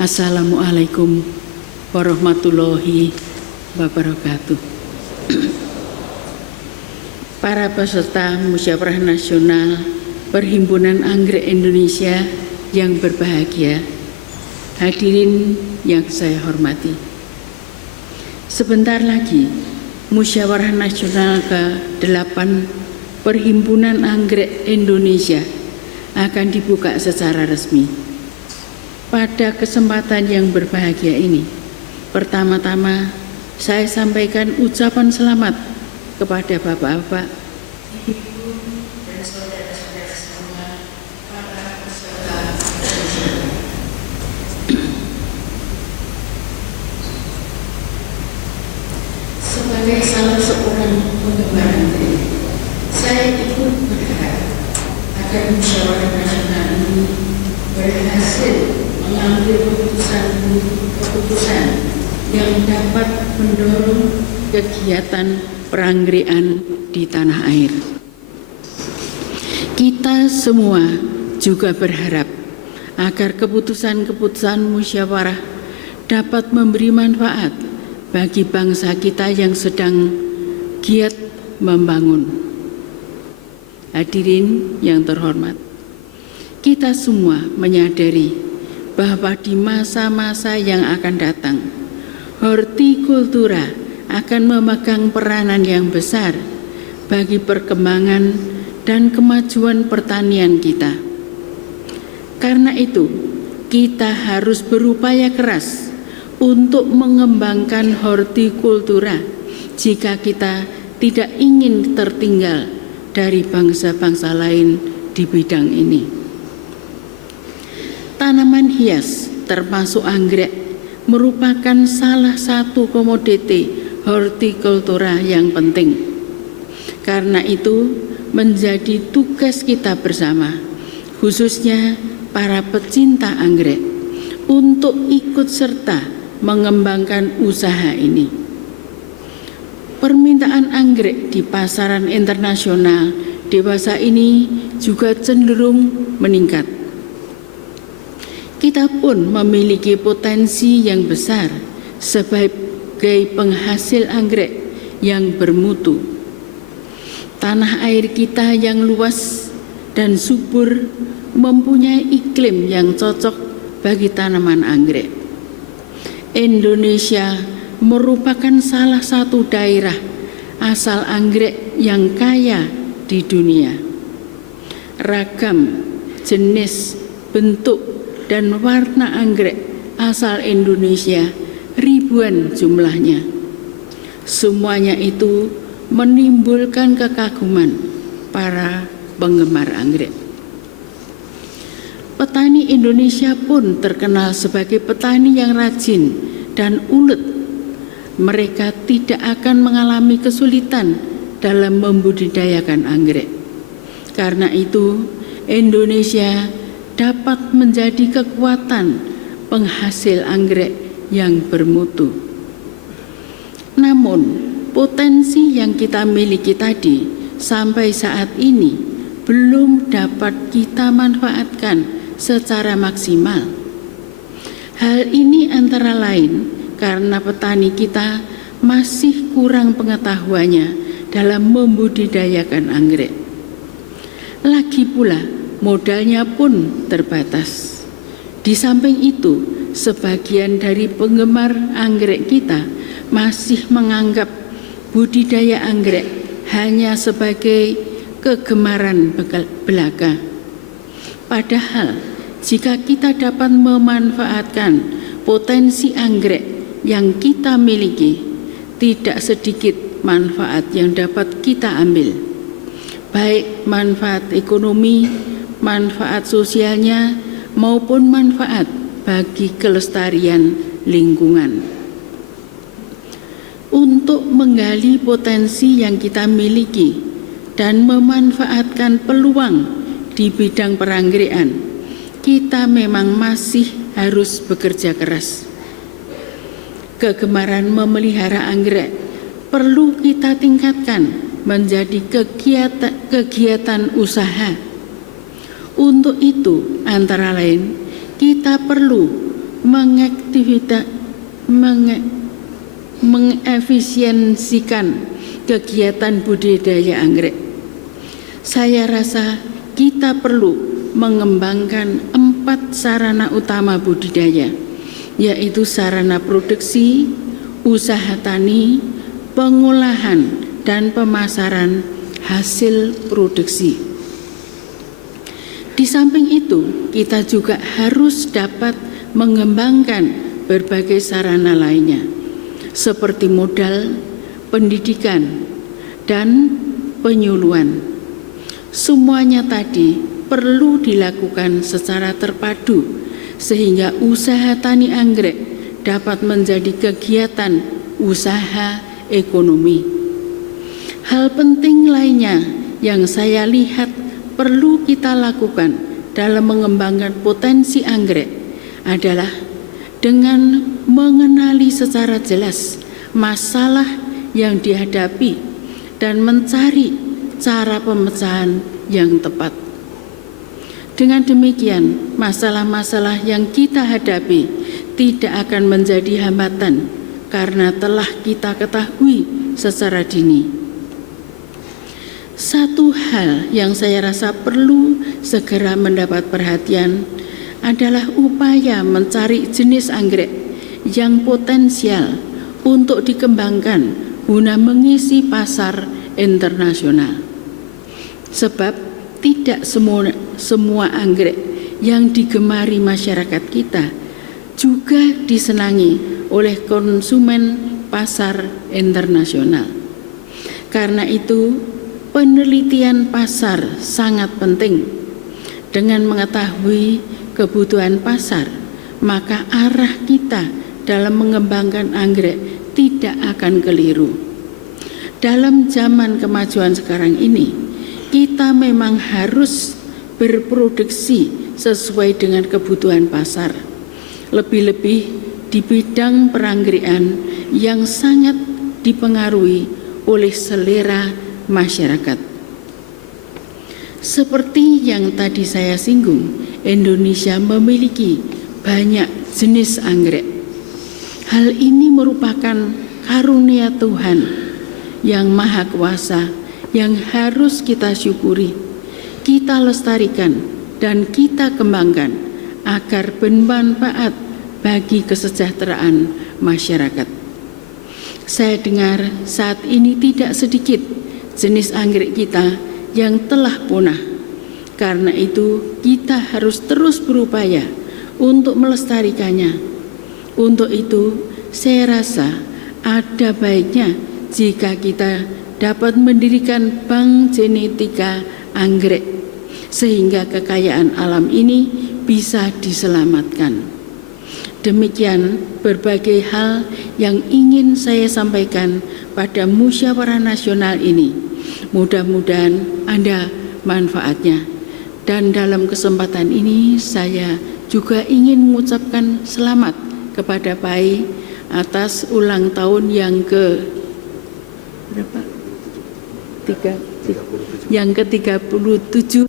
Assalamualaikum warahmatullahi wabarakatuh. Para peserta Musyawarah Nasional Perhimpunan Anggrek Indonesia yang berbahagia, hadirin yang saya hormati. Sebentar lagi Musyawarah Nasional ke-8 Perhimpunan Anggrek Indonesia akan dibuka secara resmi. Pada kesempatan yang berbahagia ini, pertama-tama saya sampaikan ucapan selamat kepada Bapak-Bapak, Ibu, dan saudara-saudara semua para peserta. Sebagai salah seorang penggemar anggrek, saya ikut berharap agar Musyawarah Nasional ini berhasil mengambil keputusan yang dapat mendorong kegiatan peranggekan di tanah air. Kita semua juga berharap agar keputusan-keputusan musyawarah dapat memberi manfaat bagi bangsa kita yang sedang giat membangun. Hadirin yang terhormat, kita semua menyadari bahwa di masa-masa yang akan datang, hortikultura akan memegang peranan yang besar bagi perkembangan dan kemajuan pertanian kita. Karena itu, kita harus berupaya keras untuk mengembangkan hortikultura jika kita tidak ingin tertinggal dari bangsa-bangsa lain di bidang ini. Tanaman hias termasuk anggrek merupakan salah satu komoditi hortikultura yang penting. Karena itu menjadi tugas kita bersama, khususnya para pecinta anggrek, untuk ikut serta mengembangkan usaha ini. Permintaan anggrek di pasaran internasional dewasa ini juga cenderung meningkat. Kita pun memiliki potensi yang besar sebagai penghasil anggrek yang bermutu. Tanah air kita yang luas dan subur mempunyai iklim yang cocok bagi tanaman anggrek. Indonesia merupakan salah satu daerah asal anggrek yang kaya di dunia. Ragam, jenis, bentuk, dan warna anggrek asal Indonesia ribuan jumlahnya. Semuanya itu menimbulkan kekaguman para penggemar anggrek. Petani Indonesia pun terkenal sebagai petani yang rajin dan ulet. Mereka tidak akan mengalami kesulitan dalam membudidayakan anggrek. Karena itu, Indonesia dapat menjadi kekuatan penghasil anggrek yang bermutu. Namun, potensi yang kita miliki tadi sampai saat ini belum dapat kita manfaatkan secara maksimal. Hal ini antara lain karena petani kita masih kurang pengetahuannya dalam membudidayakan anggrek. Lagi pula, modalnya pun terbatas. Di samping itu, sebagian dari penggemar anggrek kita masih menganggap budidaya anggrek hanya sebagai kegemaran belaka. Padahal, jika kita dapat memanfaatkan potensi anggrek yang kita miliki, tidak sedikit manfaat yang dapat kita ambil, baik manfaat ekonomi, manfaat sosialnya, maupun manfaat bagi kelestarian lingkungan. Untuk menggali potensi yang kita miliki dan memanfaatkan peluang di bidang peranggekan, kita memang masih harus bekerja keras. Kegemaran memelihara anggrek perlu kita tingkatkan menjadi kegiatan usaha. Untuk itu, antara lain, kita perlu mengefisiensikan kegiatan budidaya anggrek. Saya rasa kita perlu mengembangkan 4 sarana utama budidaya, yaitu sarana produksi, usaha tani, pengolahan, dan pemasaran hasil produksi. Di samping itu, kita juga harus dapat mengembangkan berbagai sarana lainnya, seperti modal, pendidikan, dan penyuluhan. Semuanya tadi perlu dilakukan secara terpadu, sehingga usaha tani anggrek dapat menjadi kegiatan usaha ekonomi. Hal penting lainnya yang saya lihat perlu kita lakukan dalam mengembangkan potensi anggrek adalah dengan mengenali secara jelas masalah yang dihadapi dan mencari cara pemecahan yang tepat. Dengan demikian, masalah-masalah yang kita hadapi tidak akan menjadi hambatan karena telah kita ketahui secara dini. Satu hal yang saya rasa perlu segera mendapat perhatian adalah upaya mencari jenis anggrek yang potensial untuk dikembangkan guna mengisi pasar internasional. Sebab tidak semua anggrek yang digemari masyarakat kita juga disenangi oleh konsumen pasar internasional. Karena itu, penelitian pasar sangat penting. Dengan mengetahui kebutuhan pasar, maka arah kita dalam mengembangkan anggrek tidak akan keliru. Dalam zaman kemajuan sekarang ini, kita memang harus berproduksi sesuai dengan kebutuhan pasar, lebih-lebih di bidang peranggrekan yang sangat dipengaruhi oleh selera masyarakat. Seperti yang tadi saya singgung, Indonesia memiliki banyak jenis anggrek. Hal ini merupakan karunia Tuhan yang Maha Kuasa yang harus kita syukuri, kita lestarikan, dan kita kembangkan agar bermanfaat bagi kesejahteraan masyarakat. Saya dengar saat ini tidak sedikit jenis anggrek kita yang telah punah. Karena itu, kita harus terus berupaya untuk melestarikannya. Untuk itu, saya rasa ada baiknya jika kita dapat mendirikan bank genetika anggrek, sehingga kekayaan alam ini bisa diselamatkan. Demikian berbagai hal yang ingin saya sampaikan pada musyawarah nasional ini. Mudah-mudahan ada manfaatnya. Dan dalam kesempatan ini saya juga ingin mengucapkan selamat kepada Pai atas ulang tahun yang ke-37.